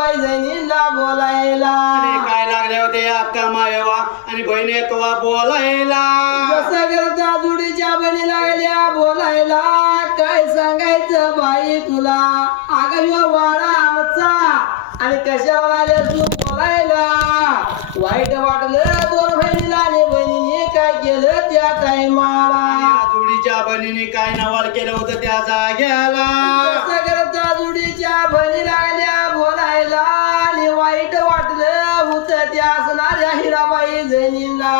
हिराबाई जैनीला बोलायला काय लागले होते अक्का मायवा आणि बहिणी कवा बोलायला जसं करता जुडीच्या बहिणी लागल्या बोलायला काय सांगायचं बाई तुला अगं ह्यो वाडा आमचा आणि कशाला आल्या तू बोलायला वाईट वाटलं दोन बहिणीला आणि बहिणीने काय केलं त्या टायमाला जुडीच्या बहिणीने काय नवाल केलं होतं त्या जाग्याला कसं करता जुडीच्या बहिणी लागल्या बोलायला आणि वाईट वाटलं होतं त्या असणाऱ्या हिराबाई जैनीला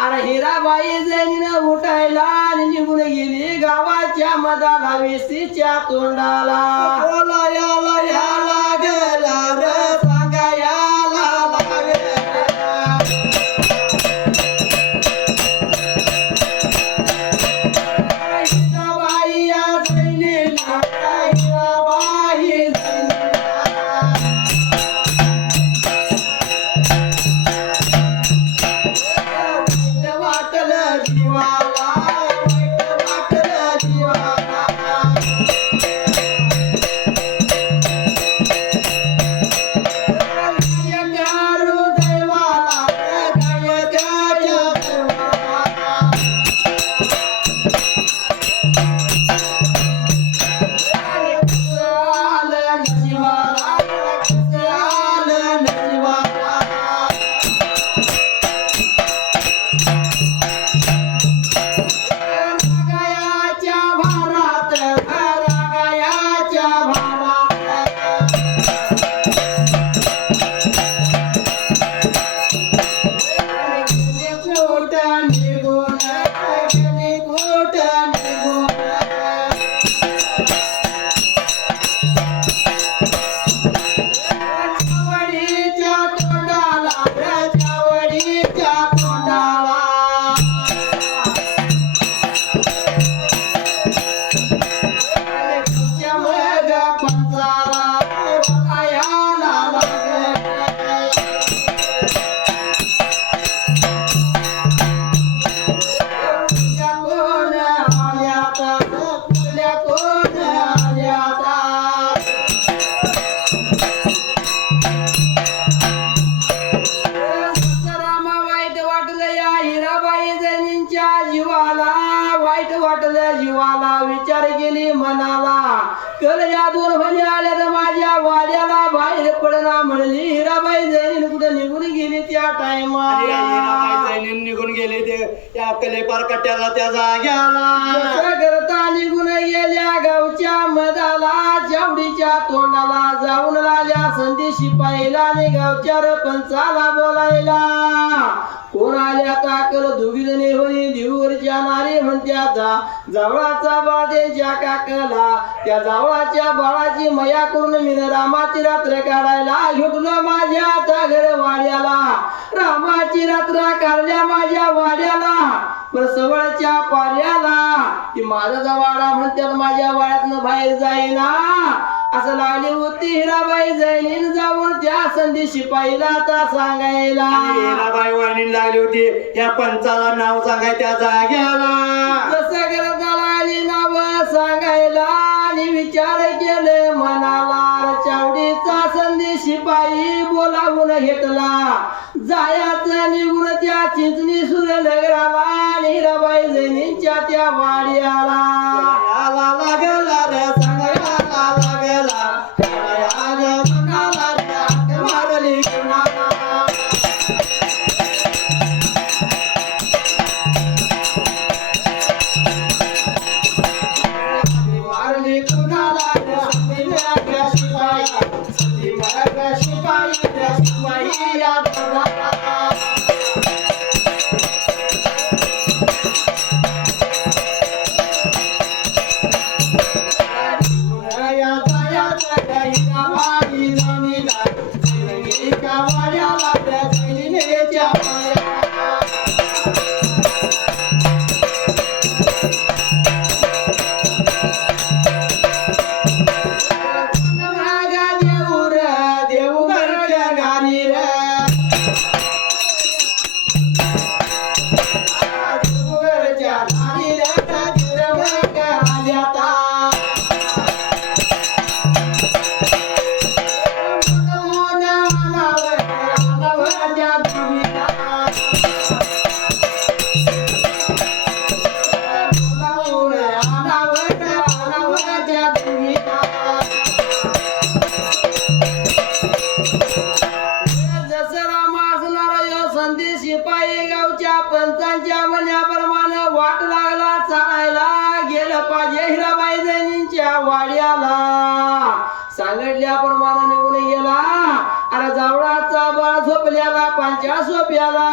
आणि हिराबाई जैनीनं उठायला आणि निघून गेली गावाच्या मधाला वेशीच्या तोंडाला बोलायला याला गेला रे सांगायला हिराबाई या जैनीला हिराबाई वाटलं जीवाला वाटलं जीवाला गारू देवाला गायकाच्या देवाला आलं जीवाला आलं जीवाला रागायाच्या भारात रागायाच्या भारात कोट निघून कोट निघून चावडीच्या तोंडाला चावडीच्या तोंडाला मग पंचाला बघायला लागले कोण आल्याता फुल्या कोण आल्याता रामा वाईट वाटलं या हिराबाई जैनींच्या जीवाला वाईट वाटलं जीवाला विचार केली मनाला कल या दोन भणी आल्या तर माझ्या वाड्याला बाहेर पडना म्हणली हिराबाई जैनीन कुठे निघून गेली त्या टायमाला निघून गेले ते या कलेपार कट्ट्याला त्या जाग्याला करता निघून गेल्या गावच्या मधाला चावडीच्या तोंडाला जाऊन आल्या संदेशी पाहिला आणि गावच्या पंचाला बोलायला कोण आल्या ताकल दोघी जणी होणी देऊवरच्या नारी म्हणत्या जावळाचा बाळ त्यांच्या काकला त्या जावळाच्या बाळाची मया करून मी रामाची रात्र काढायला घेतलो माझ्या आता घर वाड्याला रामाची रात्र काढल्या माझ्या वाड्याला पण सवळच्या पाल्याला ती माझा वाडा म्हणतात माझ्या वाड्यातनं बाहेर जाईना असं लागली होती हिराबाई जैनीन जाऊन त्या संदेशी पाहिला आता सांगायला हिराबाई वाहिनी लागली होती या पंचाला नाव सांगाय त्या जाग्याला कसं करत आली नाव सांगायला आणि विचार केले मनाला चावडीचा संदेशी पायी बोलावून घेतला जायाचं निघून त्या चिंचणी सूर्यनगराला आणि हिराबाई जैनींच्या त्या वाड्याला याला लागला रे सांगायला लागला मनाला रे मारली कुणाला मारली कुणाला शिपाई शिपाई शिपाई या देऊ घर गाणी रे 5 सोप्याला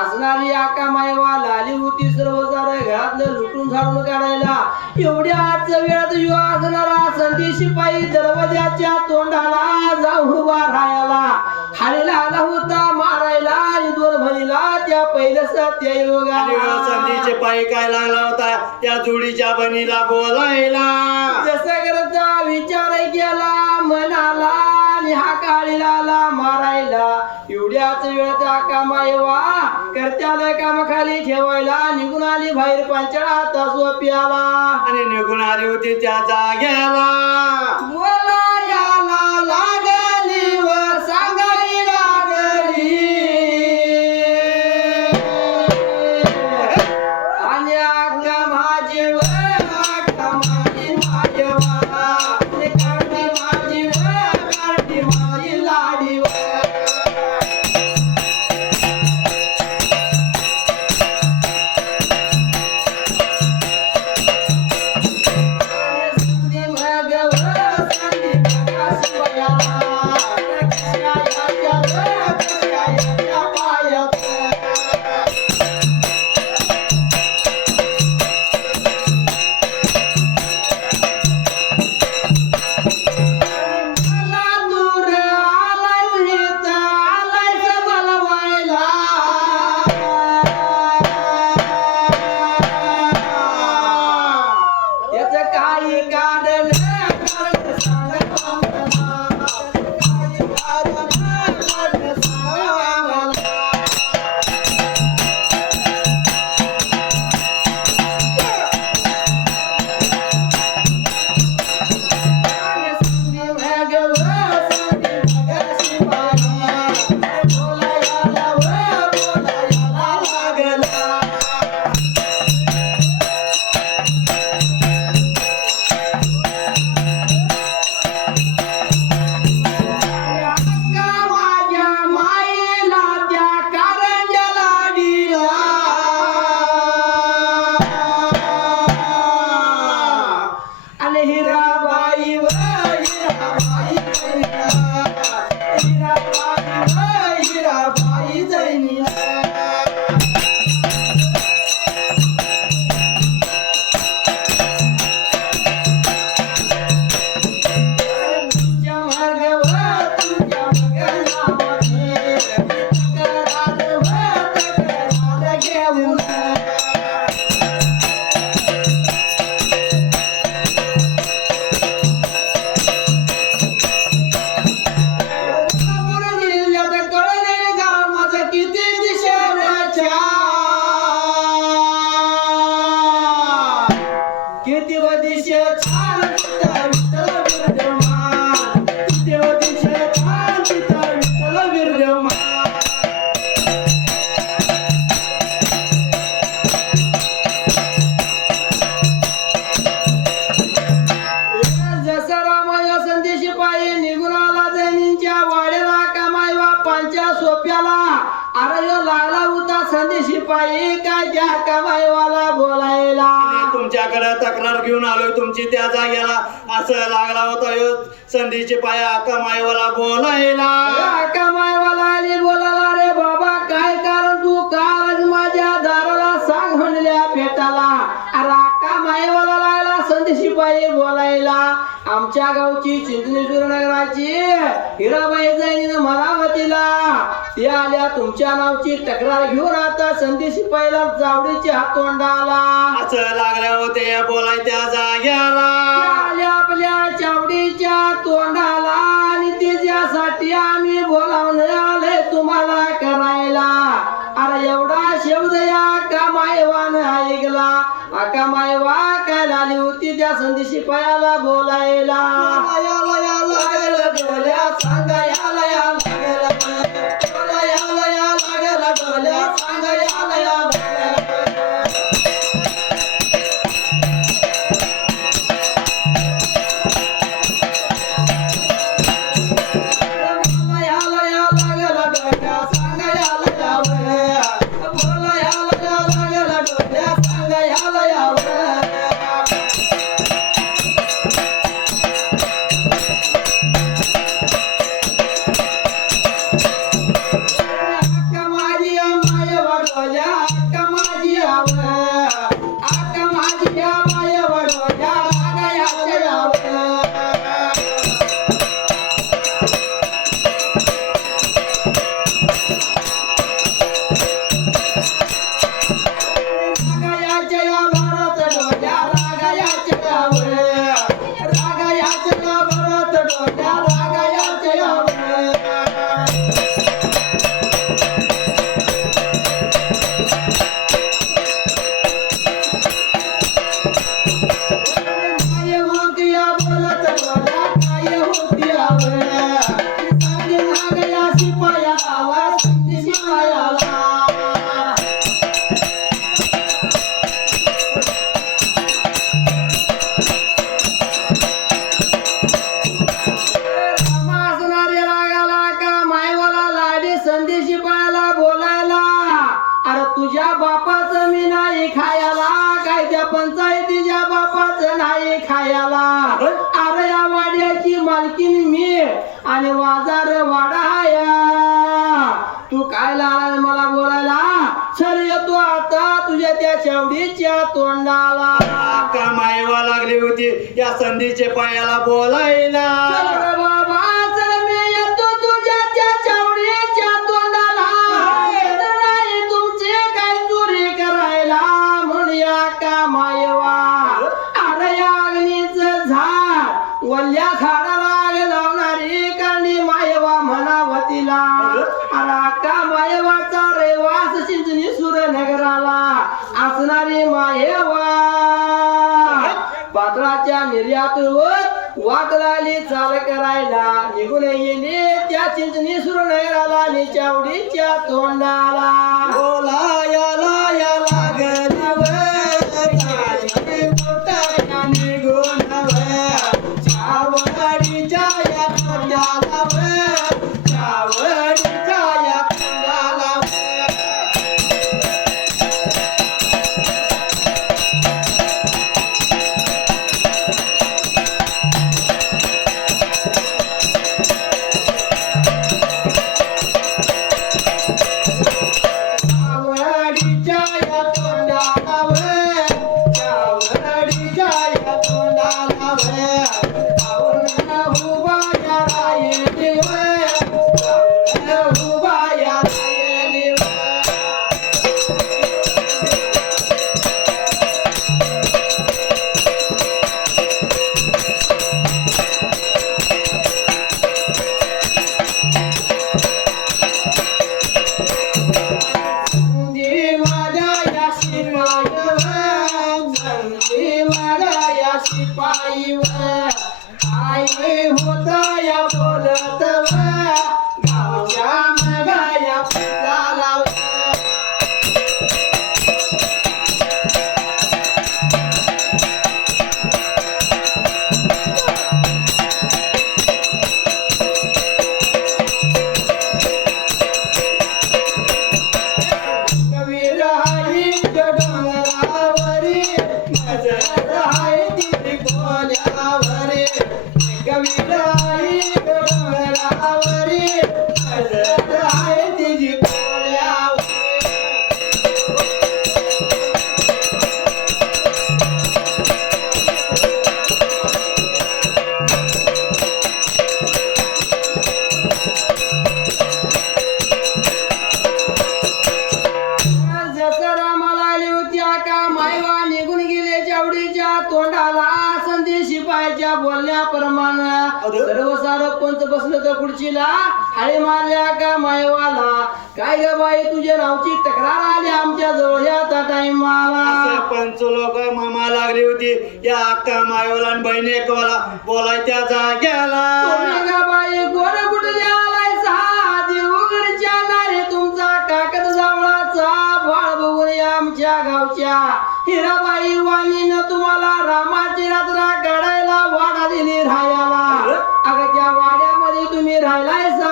असणारी आका मायवा लाली होती सर्व सारं घरातलं लुटून झाडून काढायला. एवढ्याच वेळात यो असणारा संधी शिपाई दरवाजाच्या तोंडाला जाऊन उभा राहायला. खालीला आला होता मारायला आणि 2 भणीला त्या पहिल्याच त्या आणि योगाला. संधीचे पायी काय लागला होता त्या जोडीच्या बनीला बोलायला. जसं करता विचार केला मनाला आणि हा काळीला मारायला. एवढ्याच वेळात आका मायवा करत्याला कामाखाली ठेवायला निघून आली बाहेर 5 सोप्याला. आणि निघून आली होती त्या जाग्याला. बोलायला लागली व सांगायला लागली आणि आका माझी व आका माझी माझेवा आणि काठी माझी व काठी माझी लाडी व. शिपाई काय त्या कमाईवाला बोलायला. तुमच्याकडे तक्रार घेऊन आलोय तुमची त्या जाग्याला. असं लागला होता ह्यो संधीचे पाय कमाईवाला बोलायला. कमाईवाला आली बोलायला. रे बाबा काय कारण तू काल माझ्या दाराला सांग म्हणल्या भेटाला. अरे कमाईवाला लागला संधी शिपाई बोलायला. आमच्या गावची चिंचणेश्वर नगराची हिराबाई जाईन मरावतीला ते आल्या तुमच्या नावची तक्रार घेऊन आता संधी शिपाईला जावडीच्या हातोंडाला. असं लागल्या होते बोलाय त्या जाग्याला. आल्या आपल्या चावडीच्या तोंडाला आणि तिच्यासाठी आम्ही बोलावून आले तुम्हाला करायला. अरे एवढा शब्द या कमाईवान ऐकला. कमाईवा काय आली होती त्या संधी शिपायाला बोलायला. सांगा याला या रे वाडाया तू काय लाला मला बोलायला चल येतो आता तुझ्या त्या चावडीच्या तोंडाला अक्का मायवा लागली होती या संधीचे पायाला बोलायला चल रे बाबा चल मी येतो तुझ्या त्या चावडीच्या तोंडाला येत नाही तुमचे काय चोरी करायला म्हणूया का मायवा अरे या अग्नीचं झाड वल्ल्या झाडाला लावणारी करणी मायवा म्हणावतीला अरे का मायवाचा रेवास चिंचणी सुरनगराला असणारी मायवा पातळाच्या निर्यातीवर वाट लागली चाल करायला निघून येणे त्या चिंचणी सुरनगराला नि चावडीच्या तोंडाला बोलायला या लागल्यावर काय मोठ्या निघूनवर चावडीच्या या तोंडालावर चावडीच्या या तोंडालावर चावडीच्या या तोंडालावर चावडीच्या या तोंडालावर पाऊण उभा या रायलीवर पाऊण उभा या रायलीवर संधी माझ्या या शिपाईवर संधी माझ्या या शिपाईवर आई होता या बोलतवर गावच्या मगा या पितालावर कबीर आई डोंगरावरी नजर आहे ती कोल्यावरी कबीर आई डोंगरावरी नजर आहे तिची कोल्यावरी जसं रामाला आली होती का मायवा निघून गेले चावडीच्या तोंडाला संधी शिपायच्या बोलण्याप्रमाणे सर्व सरपंच बसलं तर खुर्चीला हाळे मारल्या का मायवाला काय ग बाई तुझ्या नावची तक्रार आली आमच्या जवळ या टाइमाला सरपंच लोक मामा लागली होती या अक्का मायवाला आणि बहिणी एकवाला बोलायच्या जाग्याला तुम्ही ग बाई गोड कुठे आलाय सहा देवगडच्या नारे तुमचा काकत जावळाचा बाळ बघून आमच्या गावच्या हिराबाई वाणीनं तुम्हाला रामाची रात्र काढायला वाडा दिली राहायला अगं त्या वाड्यामध्ये तुम्ही राहिलायसा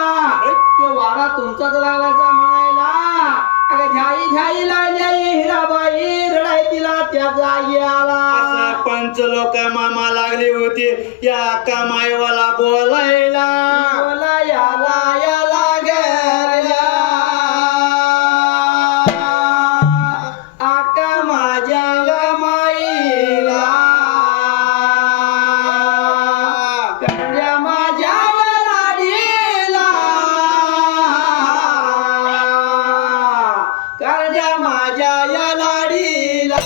तो वाडा तुमचाच लागायचा म्हणायला अगं झाई झाई लागली हिराबाई रडाय तिला त्या जाग्याला सरपंच लोक मामा लागली होती या अक्का मायवाला बोलायला बोला याला याला गरया आका माझ्या माईला कंड्या माझ्या लाडीला कंड्या माझ्या या लाडीला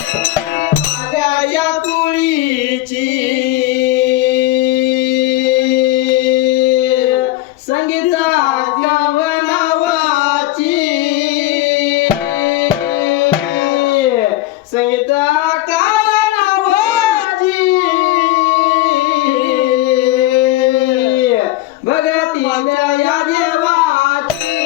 माझ्या या तुळीची संगीता गावनावाची संगीता गावनावाची भगती या देवाची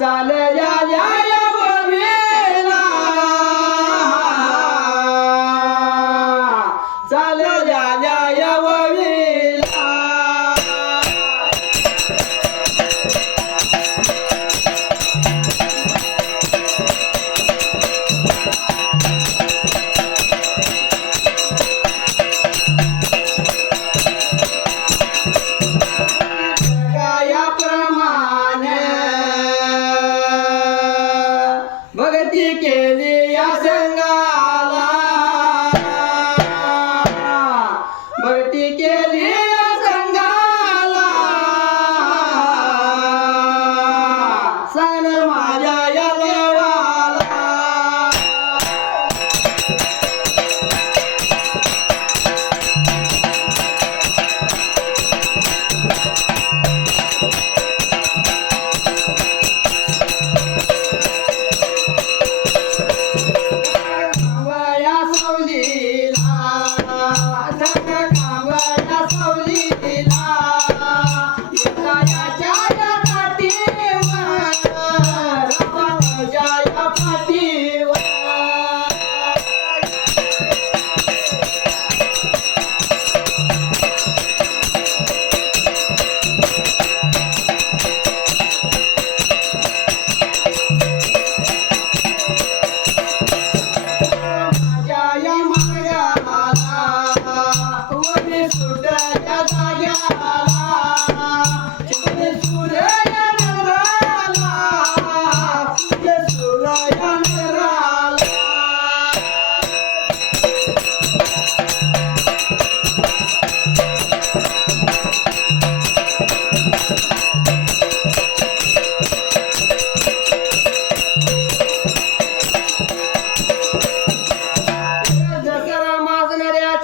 चालल्या या ववेला चालल्या या ववेला भक्ती केली या संगाला भक्ती केली या संगाला सन माझ्या या देवाला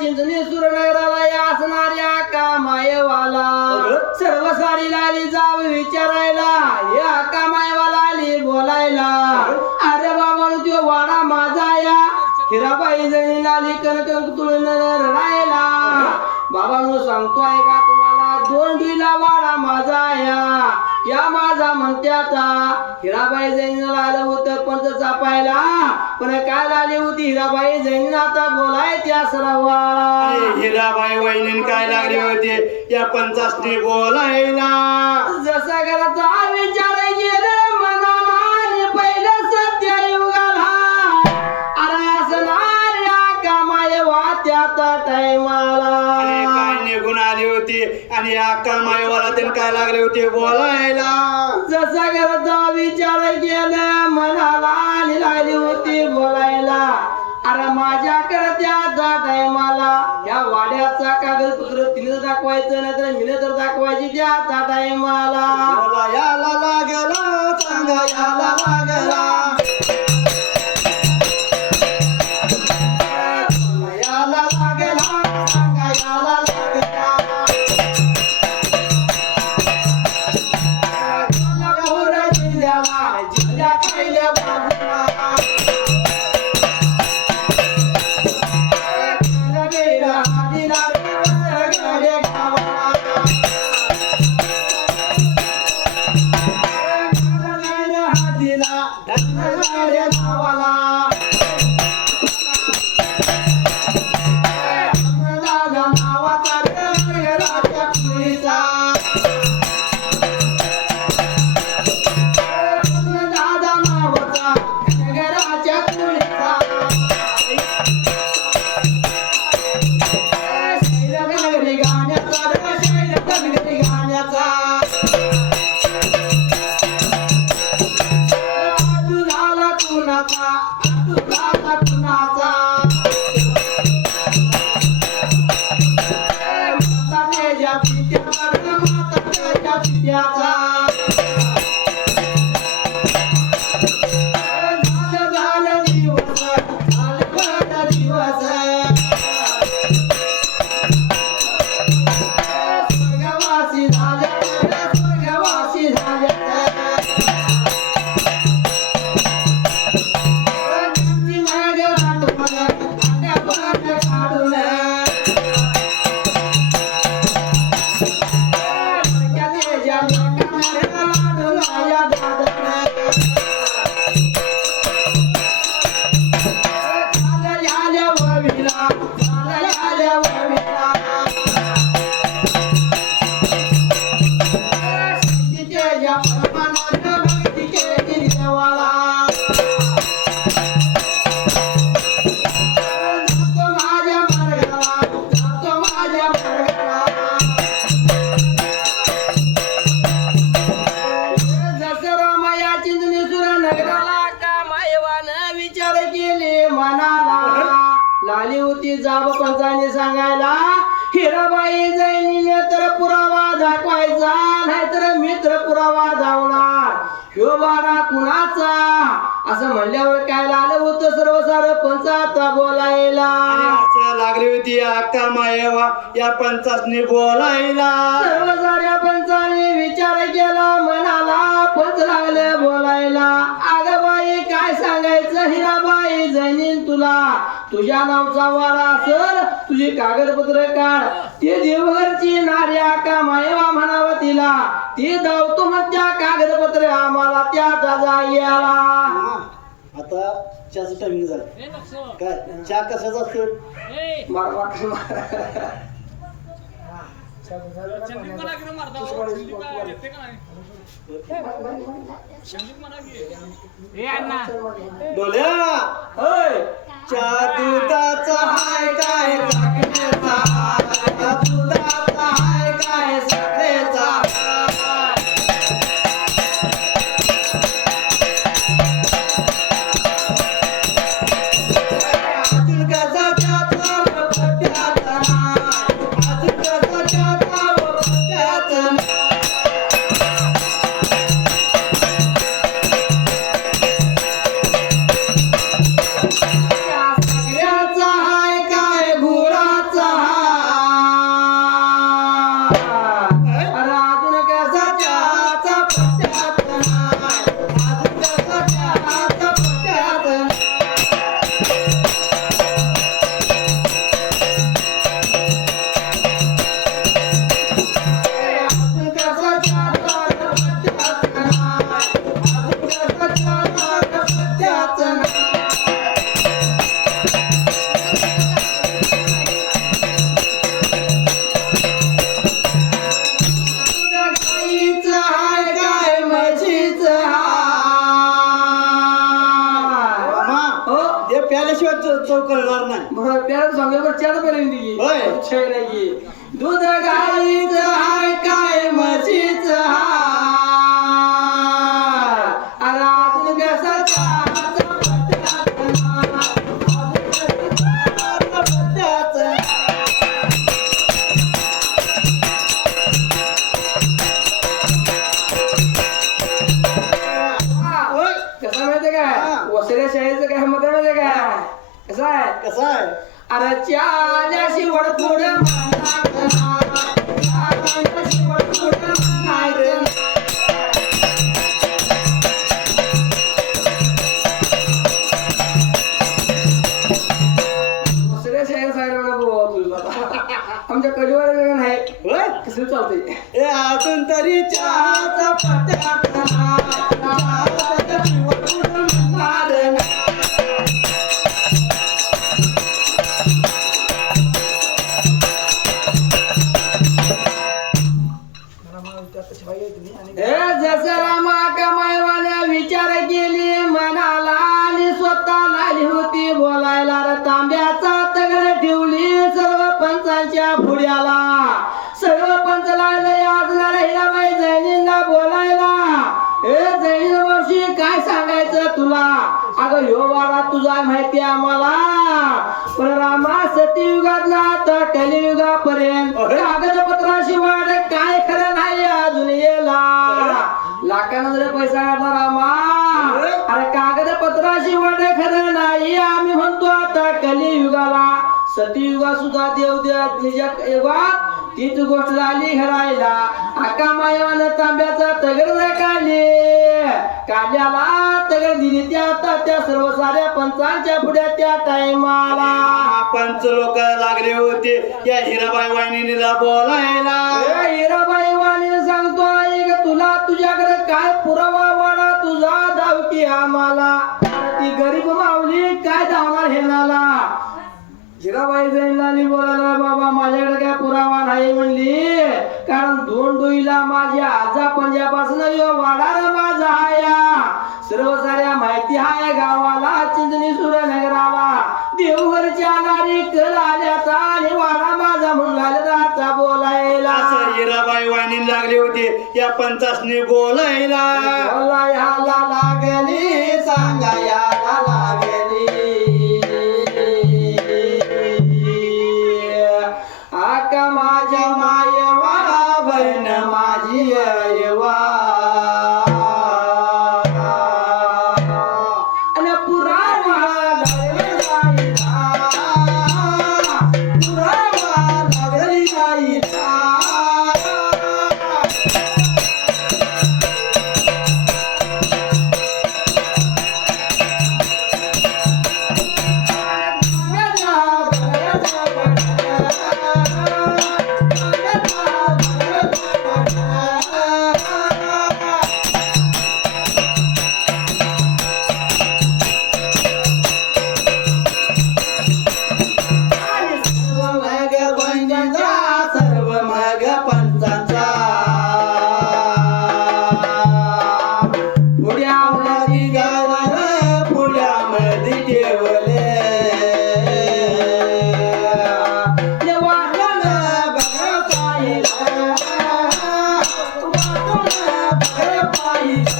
चिंचणी सुरनगराला या असणाऱ्या कामायवाला सर्व सारी लाली जाव विचारायला या कामायवाला आली बोलायला अरे बाबा तो वाडा माझा या हिराबाई जणी लाली कणकण तुळून रडायला बाबांनो सांगतोय का तुम्हाला दोन दिला वाडा माझा या माझा म्हणत्याचा हिराबाई जैनीला आलं होतं पंच चापायला पण काय आली होती हिराबाई जैनीला आता बोलाय त्या सरावाला हिराबाई वहिनी काय लागले होते या पंचासनी बोलायला जसा घराचा विचार गेले मनाला आणि पहिलं सत्य युगाला अरे असणाऱ्या कामाय वात्याचा टायमाला काय निघून आली होती आणि या कामाईवाला त्यांनी काय लागले होते बोलायला जसा घराचा विचार गेला मनाला आणि लागली होती बोलायला अरे माझ्याकडे त्या टायमाला या वाड्याचा कागदपत्र तिने दाखवायचं नाही तर मिने तर दाखवायची त्या टायमाला याला लागला चांगा याला लागला याला लागला सांगा याला लागला जिल्ह्याला जिल्ह्या खायल्या बाजूला नगराला का मायवान विचार केले मनाला लाली होती जाब पंचाने सांगायला हिराबाई जैनीने तर पुरावा दाखवायचा नाहीतर मित्र पुरावा धावणार ह्यो बारा कुणाचा असं म्हणल्यावर काय आलं होतं सर्व सारं पंचाचा बोलायला असं लागली होती अक्का मायवा या पंचासनी बोलायला सर्व साऱ्या पंचाने विचार केला मनाला पंच लागले बोलायला अगं बाई काय सांगायचं हिराबाई जैनीन तुला तुझ्या नावचा वारा असल तुझी कागदपत्र काढ ते देवघरची नार्या का मायवा म्हणावं तिला ती धावतो मग त्या कागदपत्र आम्हाला त्या दादा याला आता चहाचं टायमिंग झालं काय चहा कशाचा असतो डोल्या चहा दुधाचा हाय काय साखरेचा चहा दुधाचा हाय काय साखरेचा अजून कसा चहाचा पट्ट्याचा अजून कसा चहाचा पट्ट्याचा साखरेचा हाय काय गुळाचा अरे अजून कसा चहाचा पट्ट्याचा अजून कसा चहाचा पट्ट्याचा अजून कसा चहाचा पट्ट्याचा अजून कसा चहाचा पट्ट्याचा गाईचं हाय काय म्हशीचं हाय हो ते प्याल्याशिवाय चौक करणार नाही बरं प्यार सांगितलं चार पर्यंत दिली होय. छय नाही दूध गाईचं हाय काय म्हशीचं हाय अरे अजून कसा चहाचा पत्त्याचा अजून कसा चहाचा पत्त्याचा होय. कसं माहितीये काय हा. वसऱ्या शाळेचं काय मत माहितीये काय कसं आहे कसं आहे अरे चाल्याशी वडफोड दुसऱ्या शाळेत सांगितलं बुवा तुला आमच्या कलिवार नाही होय कसं चालतंय ए अजून तरी चहाचा पट्ट्याचा चहाचा पिवळा म्हणणार हे जसं रामा कमायवाने विचार केली मनाला आणि स्वतः आली होती बोलायला र तांब्याचा तगड ठेवली सर्व पंचांच्या पुढ्याला सर्व पंच लागले असणाऱ्या हिराबाई जैनींना बोलायला हे जैन मावशी काय सांगायचं तुला अगं ह्यो वाडा तुझा माहिती आम्हाला पण रामा सतीयुगात ना आता कलियुगापर्यंत कागदपत्राशिवाय काय खरं नाही अजून येला लाखानं जर पैसा काढला रामा अरे कागदपत्राशिवाय खरं नाही आम्ही म्हणतो आता कलियुगाला सतीयुगा सुद्धा देव द्या युगात तीच गोष्ट झाली घरायला आका मायानं तांब्याचा तगड काढले काढल्याला तगड दिली त्या आता त्या सर्व साऱ्या पंचांच्या पुढ्या त्या टाइमाला पंच लोक लागले होते या हिराबाई वाहिनीला बोलायला हिराबाई वाणी सांगतो ऐक तुला तुझ्याकडे काय पुरावा वाडा तुझा धावकी आम्हाला ती गरीब माऊली काय धावणार हेनाला हिराबाई जैनलानी बोलायला बाबा माझ्याकडे काय पुरावा नाही म्हणली कारण दोन डोईला माझ्या आजा पंजापासून यो वाडा रे माझा आया सर्व साऱ्या माहिती आहे गावाला चिंचणी सुरनगराला देवघरच्या नारी कल आल्याचा आणि वाडा माझा म्हणून लागला बोलायला असं हिराबाई वाहिनी लागले होते या पंचासनी बोलायला बोलायला लागली आणि पुरावा लागली जाईला, पुरावा लागली जाईला. सर्व मग पंचांचा पुण्यामध्ये गावाला पुण्यामध्ये ठेवले वाटलं बघ पाहिलं, वाटलं बघ पाहिलं.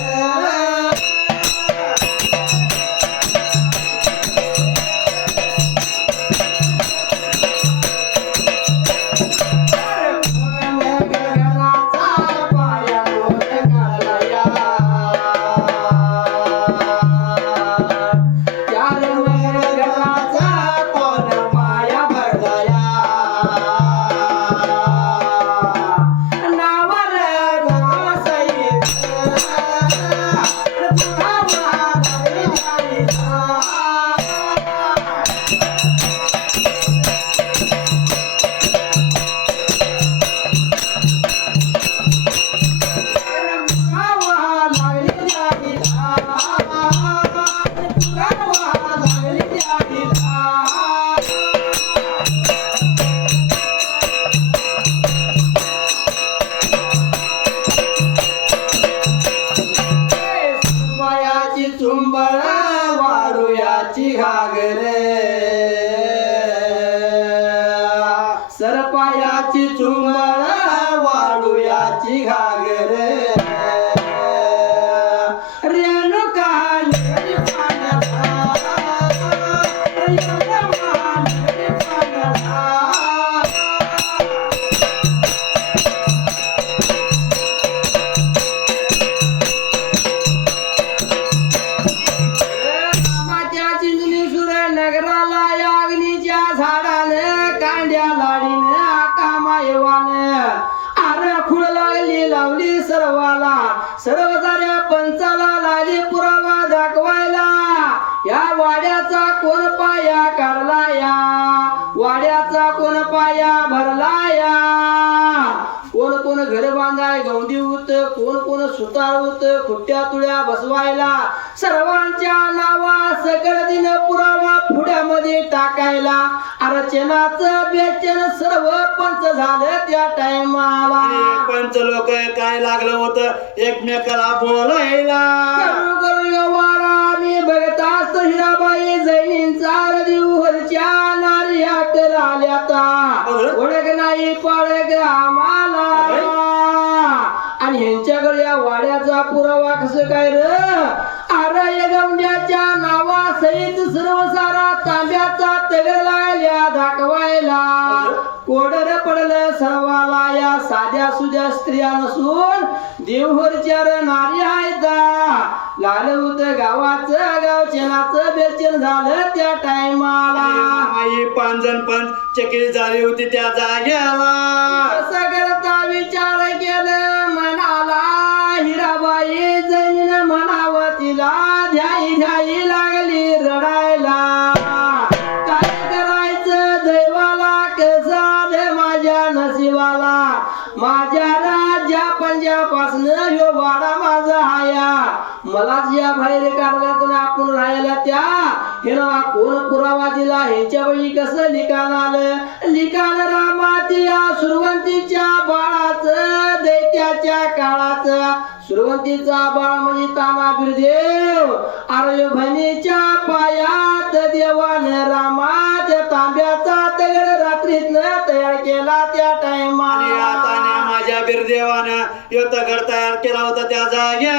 चुंबळ वारुयाची घागरे, सरपायाची चुंबळ वारुयाची घागरे. रेणुका निघाली पाण्याला, रेणुका निघाली पाण्याला. नगराला याग्नीच्या झाडानं कांड्या लाडीनं आकामायवानं अरे खुळ लागली लावली सर्वाला, सर्व साऱ्या पंचाला लागली पुरावा दाखवायला. या वाड्याचा कोण पाया काढला, या वाड्याचा कोण पाया भरला. या कोण कोण घर बांधाय गौंडी होत, कोण कोण सुतार होत खुट्ट्या तुळ्या बसवायला. सर्वांच्या नावा सकळ दिन पुरावा पुढ्यामध्ये टाकायला. अर्चनाचं बेचन सर्व पंच झालं त्या टायमाला. पंच लोक काय लागलं होतं एकमेकाला बोलायला. करू करू वारा मी बघता हिराबाई जैनींचा दिवहरच्या नार्या कराल्याता. ओळख नाही पाळख आम्हाला, आणि ह्यांच्याकडे या वाड्याचा पुरावा कसं काय र. अरे गवंड्याच्या नावा सहित सर्व सारा तांब्याचा तगड लागल्या दाखवायला. कोडर पडलं सर्वाला या साध्या सुध्या स्त्रिया नसून देवहरच्या नारी आहेत. लाल होत गावाचं गावचेनाचं बेचन झालं त्या टायमाला. आई पांजन पंच चकित झाली होती त्या जाग्याला. असं करता विचार केलं मनाला, हिराबाई जैन म्हणावं तिला. ध्याई ध्याई लागली रडायला. काय करायचं दैवाला, कसं माझ्या नशिबाला. माझ्या राज्या पंजापासून ह्यो वाडा माझा हाया. मलाच या बाहेर काढल्यातून आपण राहायला त्या हिरा कोण पुरावा दिला. ह्याच्या वेळी कसं लिखाण आलं. लिखाण रामाती या सुरवंतीच्या बाळाचं दैत्याच्या काळाचं. सुरवंतीचा बाळ म्हणजे ताना बिरदेव. आर्य बहिणीच्या पायात देवानं रामाच्या तांब्याचा दगड रात्रीतनं तयार केला त्या टायमाला. माझ्या बिरदेवानं यो दगड तयार केला होता त्या जाग्या.